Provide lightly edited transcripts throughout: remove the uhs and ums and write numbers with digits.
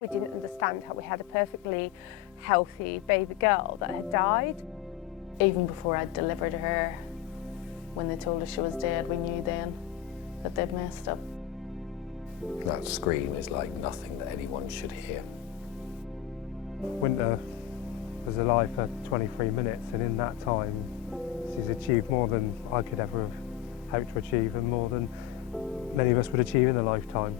We didn't understand how we had a perfectly healthy baby girl that had died. Even before I'd delivered her, when they told us she was dead, we knew then that they'd messed up. That scream is like nothing that anyone should hear. Winter was alive for 23 minutes, and in that time she's achieved more than I could ever have hoped to achieve, and more than many of us would achieve in a lifetime.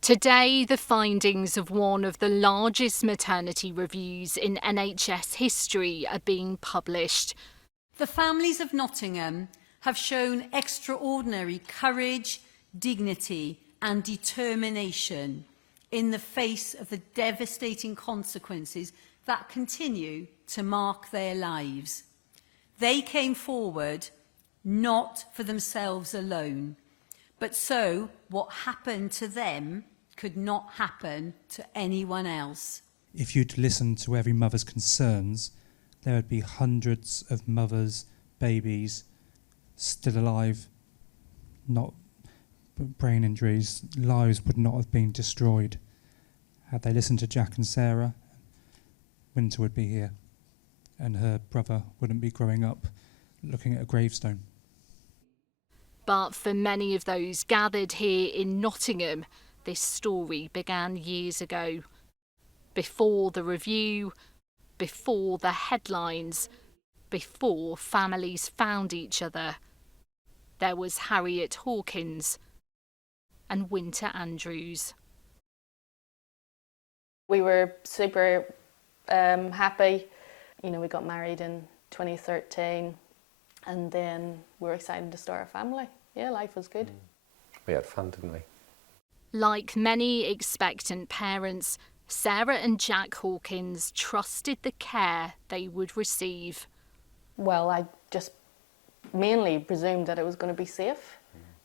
Today, the findings of one of the largest maternity reviews in NHS history are being published. The families of Nottingham have shown extraordinary courage, dignity and determination in the face of the devastating consequences that continue to mark their lives. They came forward not for themselves alone, but so what happened to them could not happen to anyone else. If you'd listened to every mother's concerns, there would be hundreds of mothers, babies, still alive, not brain injuries. Lives would not have been destroyed. Had they listened to Jack and Sarah, Winter would be here, and her brother wouldn't be growing up looking at a gravestone. But for many of those gathered here in Nottingham, this story began years ago. Before the review, before the headlines, before families found each other. There was Harriet Hawkins and Winter Andrews. We were super happy. You know, we got married in 2013 and then we were excited to start a family. Yeah, life was good. We had fun, didn't we? Like many expectant parents, Sarah and Jack Hawkins trusted the care they would receive. Well, I just mainly presumed that it was going to be safe.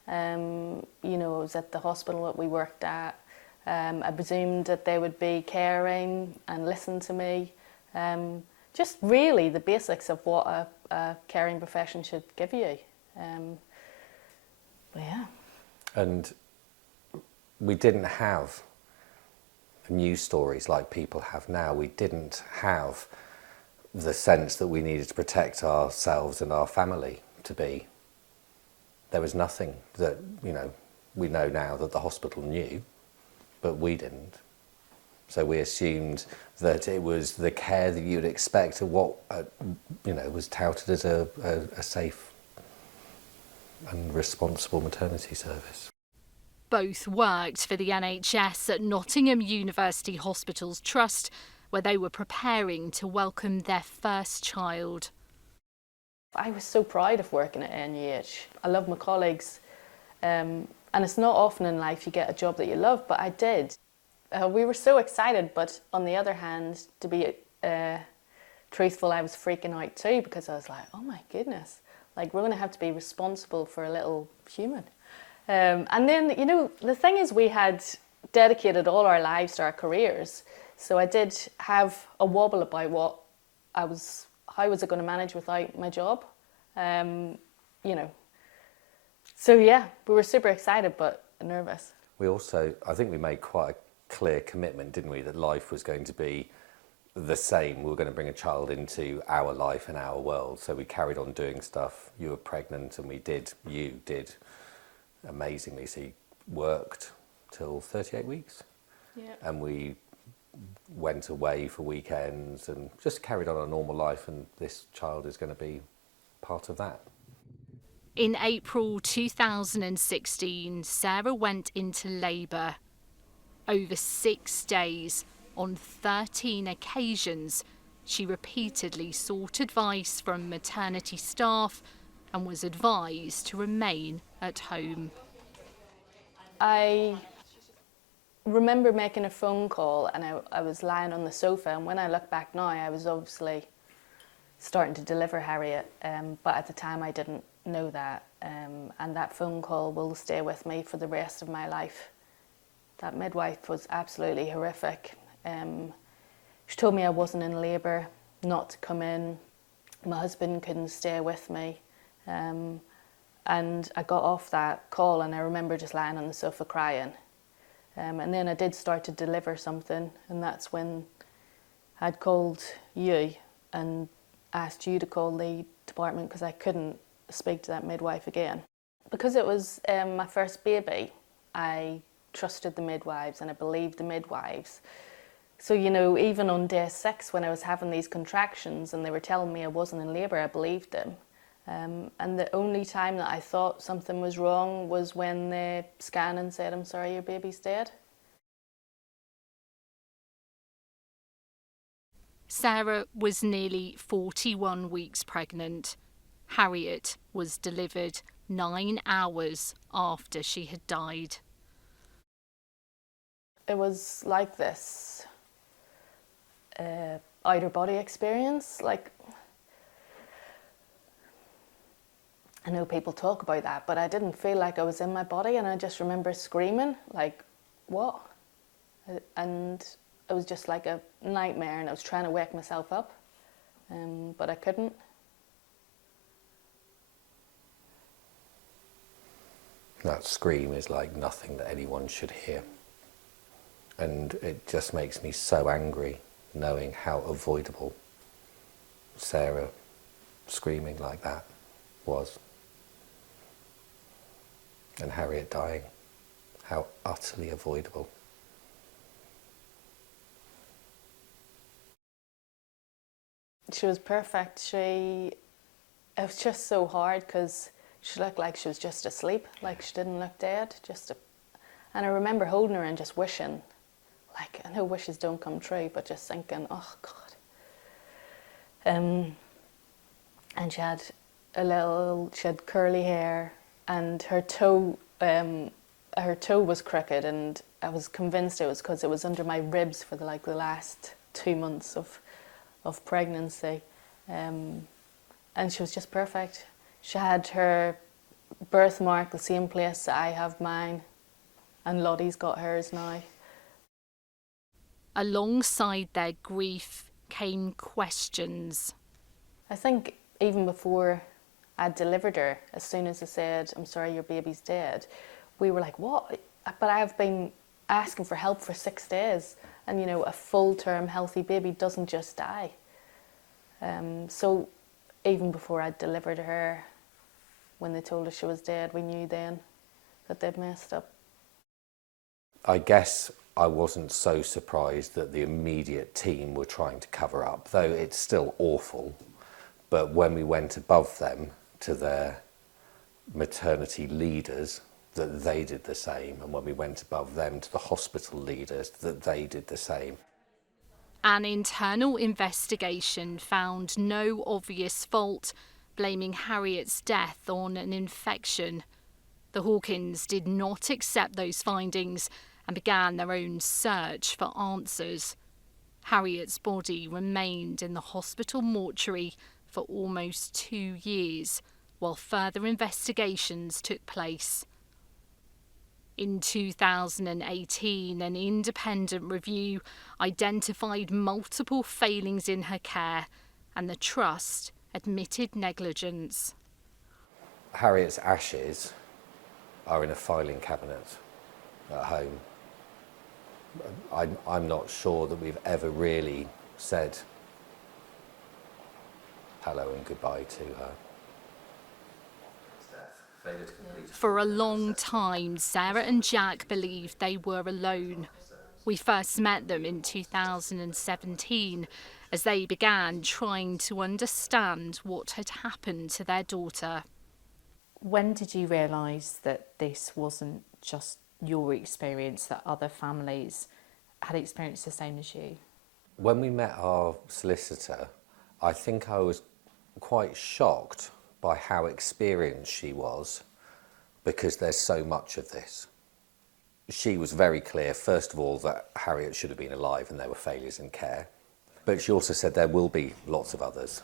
You know, it was at the hospital that we worked at. I presumed that they would be caring and listen to me. Just really the basics of what a caring profession should give you. But yeah. And we didn't have news stories like people have now. We didn't have the sense that we needed to protect ourselves and our family to be. There was nothing that, you know, we know now that the hospital knew, but we didn't. So we assumed that it was the care that you'd expect of what, you know, was touted as a safe and responsible maternity service. Both worked for the NHS at Nottingham University Hospitals Trust, where they were preparing to welcome their first child. I was so proud of working at NUH. I love my colleagues, and it's not often in life you get a job that you love, but I did. We were so excited, but on the other hand, to be truthful, I was freaking out too, because I was like, oh my goodness, like we're going to have to be responsible for a little human. And then, you know, the thing is we had dedicated all our lives to our careers, so I did have a wobble about how was I going to manage without my job, you know. So yeah, we were super excited but nervous. We also, I think we made quite a clear commitment, didn't we, that life was going to be the same. We were going to bring a child into our life and our world, so we carried on doing stuff. You were pregnant and you did amazingly, so you worked till 38 weeks. Yeah. And we went away for weekends and just carried on a normal life, and this child is going to be part of that. In April 2016, Sarah went into labour. Over 6 days, on 13 occasions, she repeatedly sought advice from maternity staff and was advised to remain at home. I remember making a phone call and I was lying on the sofa, and when I look back now, I was obviously starting to deliver Harriet, but at the time I didn't know that, and that phone call will stay with me for the rest of my life. That midwife was absolutely horrific. She told me I wasn't in labour, not to come in. My husband couldn't stay with me. And I got off that call and I remember just lying on the sofa crying. And then I did start to deliver something, and that's when I'd called you and asked you to call the department because I couldn't speak to that midwife again. Because it was my first baby, I trusted the midwives and I believed the midwives. So, you know, even on day 6 when I was having these contractions and they were telling me I wasn't in labour, I believed them. And the only time that I thought something was wrong was when they scanned and said, "I'm sorry, your baby's dead." Sarah was nearly 41 weeks pregnant. Harriet was delivered 9 hours after she had died. It was like this outer body experience. Like, I know people talk about that, but I didn't feel like I was in my body, and I just remember screaming, like, what? And it was just like a nightmare, and I was trying to wake myself up, but I couldn't. That scream is like nothing that anyone should hear. And it just makes me so angry knowing how avoidable Sarah screaming like that was. And Harriet dying, how utterly avoidable. She was perfect. It was just so hard because she looked like she was just asleep, like she didn't look dead. And I remember holding her and just wishing, like, I know wishes don't come true, but just thinking, oh God. And she had curly hair, and her toe was crooked, and I was convinced it was because it was under my ribs for the last 2 months of pregnancy. And she was just perfect. She had her birthmark the same place that I have mine, and Lottie's got hers now. Alongside their grief came questions. I think even before I delivered her, as soon as I said, "I'm sorry, your baby's dead," we were like, what? But I've been asking for help for 6 days, and you know, a full-term healthy baby doesn't just die. So even before I delivered her, when they told us she was dead, we knew then that they'd messed up. I guess I wasn't so surprised that the immediate team were trying to cover up, though it's still awful. But when we went above them to their maternity leaders, that they did the same. And when we went above them to the hospital leaders, that they did the same. An internal investigation found no obvious fault, blaming Harriet's death on an infection. The Hawkins did not accept those findings and began their own search for answers. Harriet's body remained in the hospital mortuary for almost 2 years, while further investigations took place. In 2018, an independent review identified multiple failings in her care, and the Trust admitted negligence. Harriet's ashes are in a filing cabinet at home. I'm not sure that we've ever really said hello and goodbye to her. For a long time, Sarah and Jack believed they were alone. We first met them in 2017 as they began trying to understand what had happened to their daughter. When did you realise that this wasn't just your experience, that other families had experienced the same as you? When we met our solicitor, I think I was quite shocked by how experienced she was, because there's so much of this. She was very clear, first of all, that Harriet should have been alive and there were failures in care. But she also said there will be lots of others.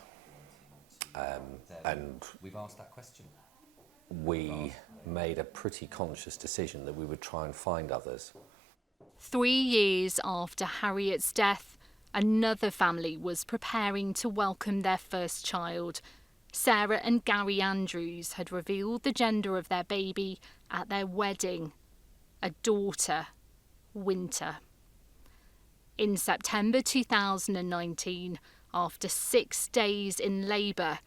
And we've asked that question. We made a pretty conscious decision that we would try and find others. 3 years after Harriet's death, another family was preparing to welcome their first child. Sarah and Gary Andrews had revealed the gender of their baby at their wedding, a daughter, Winter. In September 2019, after 6 days in labour,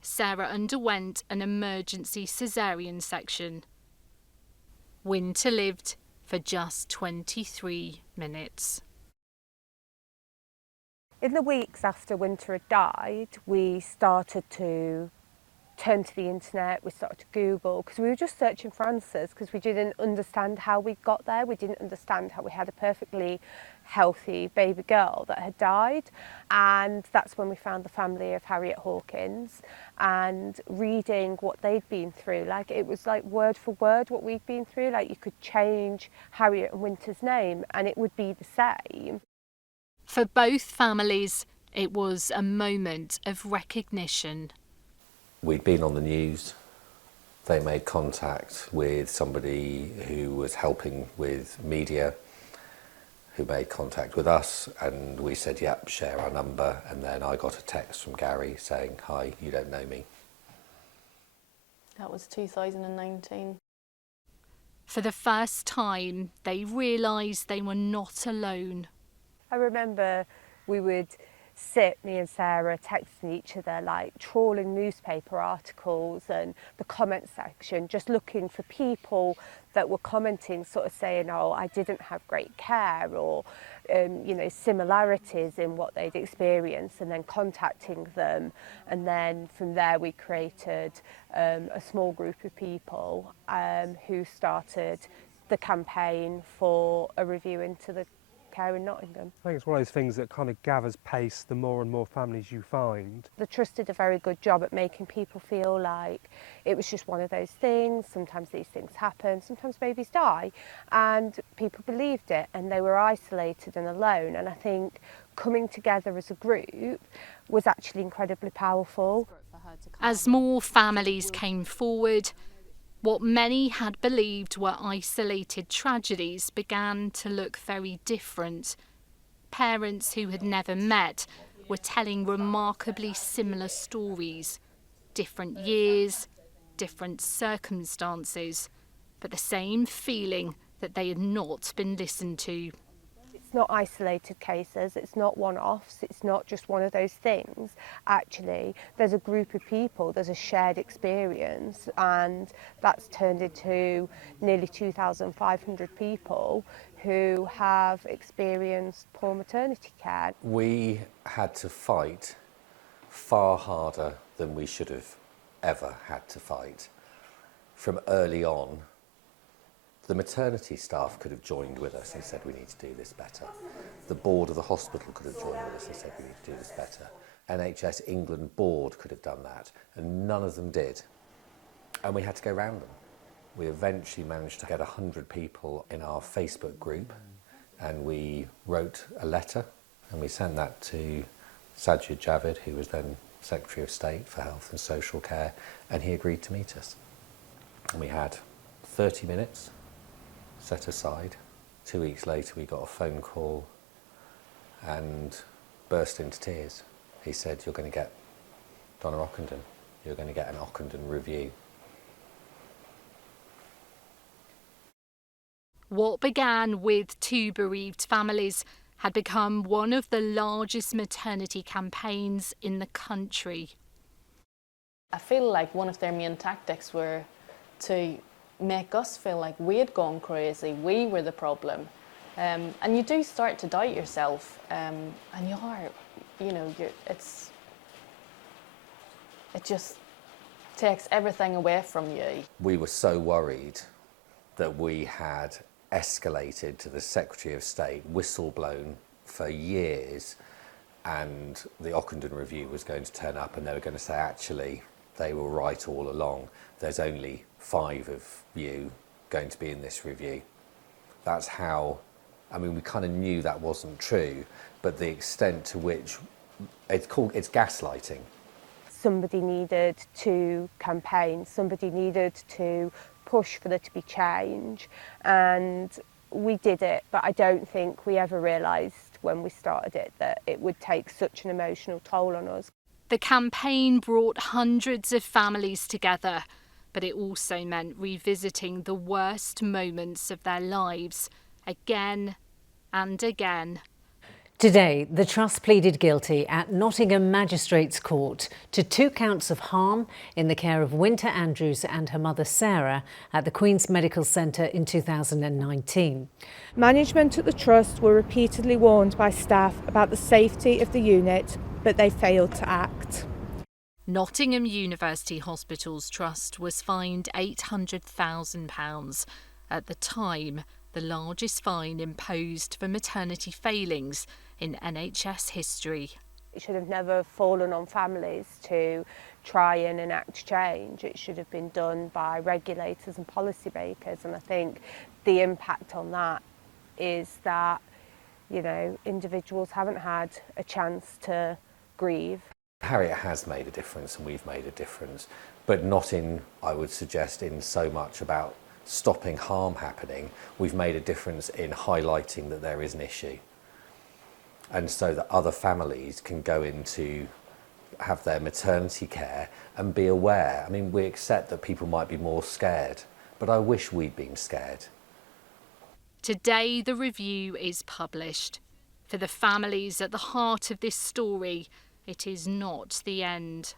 Sarah underwent an emergency caesarean section. Winter lived for just 23 minutes. In the weeks after Winter had died, we started to turn to the internet, we started to Google, because we were just searching for answers, because we didn't understand how we got there. We didn't understand how we had a perfectly healthy baby girl that had died. And that's when we found the family of Harriet Hawkins, and reading what they'd been through, like it was like word for word what we'd been through. Like you could change Harriet and Winter's name and it would be the same. For both families, it was a moment of recognition. We'd been on the news. They made contact with somebody who was helping with media, who made contact with us, and we said, yep, share our number. And then I got a text from Gary saying, hi, you don't know me. That was 2019. For the first time, they realised they were not alone. I remember we would sit, me and Sarah, texting each other, like trawling newspaper articles and the comment section, just looking for people that were commenting, sort of saying, oh, I didn't have great care, or similarities in what they'd experienced, and then contacting them. And then from there we created a small group of people who started the campaign for a review into the care in Nottingham. I think it's one of those things that kind of gathers pace the more and more families you find. The Trust did a very good job at making people feel like it was just one of those things. Sometimes these things happen, sometimes babies die, and people believed it, and they were isolated and alone. And I think coming together as a group was actually incredibly powerful. As more families came forward, what many had believed were isolated tragedies began to look very different. Parents who had never met were telling remarkably similar stories. Different years, different circumstances, but the same feeling that they had not been listened to. It's not isolated cases, it's not one-offs, it's not just one of those things. Actually, there's a group of people, there's a shared experience, and that's turned into nearly 2,500 people who have experienced poor maternity care. We had to fight far harder than we should have ever had to fight. From early on, the maternity staff could have joined with us and said we need to do this better. The board of the hospital could have joined with us and said we need to do this better. NHS England board could have done that, and none of them did. And we had to go round them. We eventually managed to get 100 people in our Facebook group, and we wrote a letter and we sent that to Sajid Javid, who was then Secretary of State for Health and Social Care, and he agreed to meet us. And we had 30 minutes set aside. 2 weeks later we got a phone call and burst into tears. He said, you're going to get Donna Ockendon, you're going to get an Ockendon review. What began with 2 bereaved families had become one of the largest maternity campaigns in the country. I feel like one of their main tactics were to make us feel like we had gone crazy, we were the problem. And you do start to doubt yourself, and you are, it just takes everything away from you. We were so worried that we had escalated to the Secretary of State, whistle-blown for years, and the Ockendon review was going to turn up and they were going to say, actually, they were right all along. There's only 5 of you going to be in this review. That's how, we kind of knew that wasn't true, but the extent to which, it's gaslighting. Somebody needed to campaign, somebody needed to push for there to be change, and we did it, but I don't think we ever realised when we started it that it would take such an emotional toll on us. The campaign brought hundreds of families together, but it also meant revisiting the worst moments of their lives again and again. Today, the Trust pleaded guilty at Nottingham Magistrates Court to 2 counts of harm in the care of Winter Andrews and her mother Sarah at the Queen's Medical Centre in 2019. Management at the Trust were repeatedly warned by staff about the safety of the unit, but they failed to act. Nottingham University Hospitals Trust was fined £800,000. At the time, the largest fine imposed for maternity failings in NHS history. It should have never fallen on families to try and enact change. It should have been done by regulators and policymakers, and I think the impact on that is that, you know, individuals haven't had a chance to grieve. Harriet has made a difference and we've made a difference, but not in, I would suggest, in so much about stopping harm happening. We've made a difference in highlighting that there is an issue, and so that other families can go into have their maternity care and be aware. I mean, we accept that people might be more scared, but I wish we'd been scared. Today the review is published. For the families at the heart of this story, it is not the end.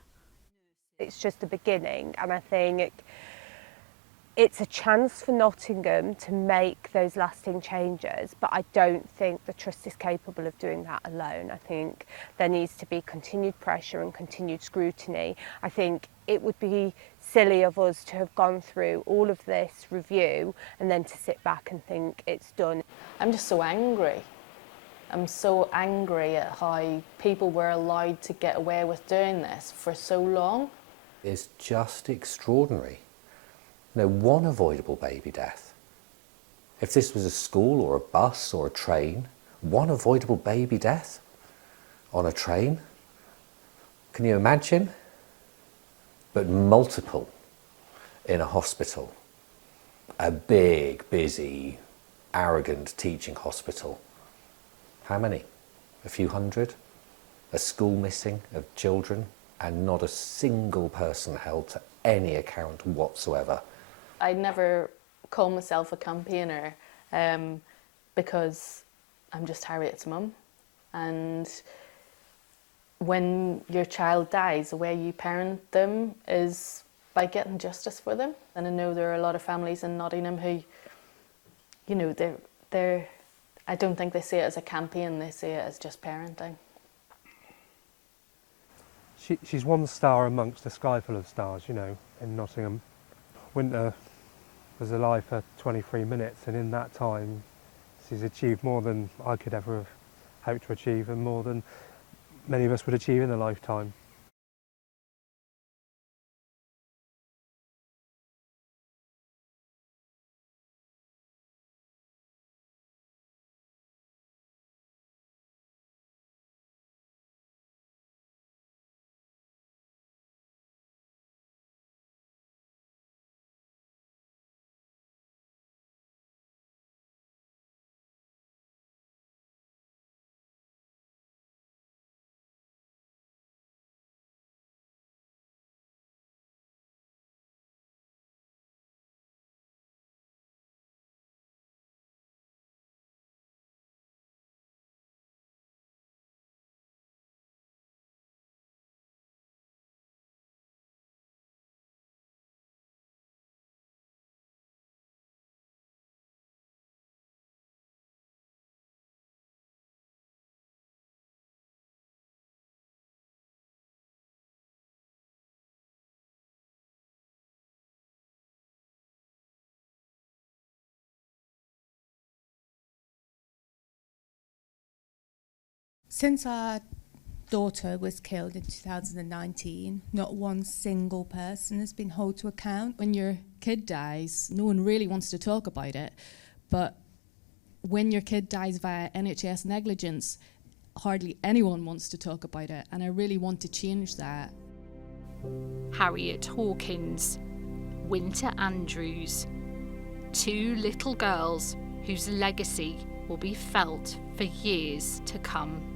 It's just the beginning, and I think it's a chance for Nottingham to make those lasting changes, but I don't think the Trust is capable of doing that alone. I think there needs to be continued pressure and continued scrutiny. I think it would be silly of us to have gone through all of this review and then to sit back and think it's done. I'm just so angry. I'm so angry at how people were allowed to get away with doing this for so long. It's just extraordinary. No, one avoidable baby death. If this was a school or a bus or a train, one avoidable baby death on a train. Can you imagine? But multiple in a hospital. A big, busy, arrogant teaching hospital. How many? A few hundred? A school missing of children and not a single person held to any account whatsoever. I never call myself a campaigner because I'm just Harriet's mum, and when your child dies, the way you parent them is by getting justice for them. And I know there are a lot of families in Nottingham who, you know, they're I don't think they see it as a campaign, they see it as just parenting. She's one star amongst a sky full of stars, you know, in Nottingham. Winter was alive for 23 minutes, and in that time she's achieved more than I could ever have hoped to achieve, and more than many of us would achieve in a lifetime. Since our daughter was killed in 2019, not one single person has been held to account. When your kid dies, no one really wants to talk about it, but when your kid dies via NHS negligence, hardly anyone wants to talk about it, and I really want to change that. Harriet Hawkins, Winter Andrews, 2 little girls whose legacy will be felt for years to come.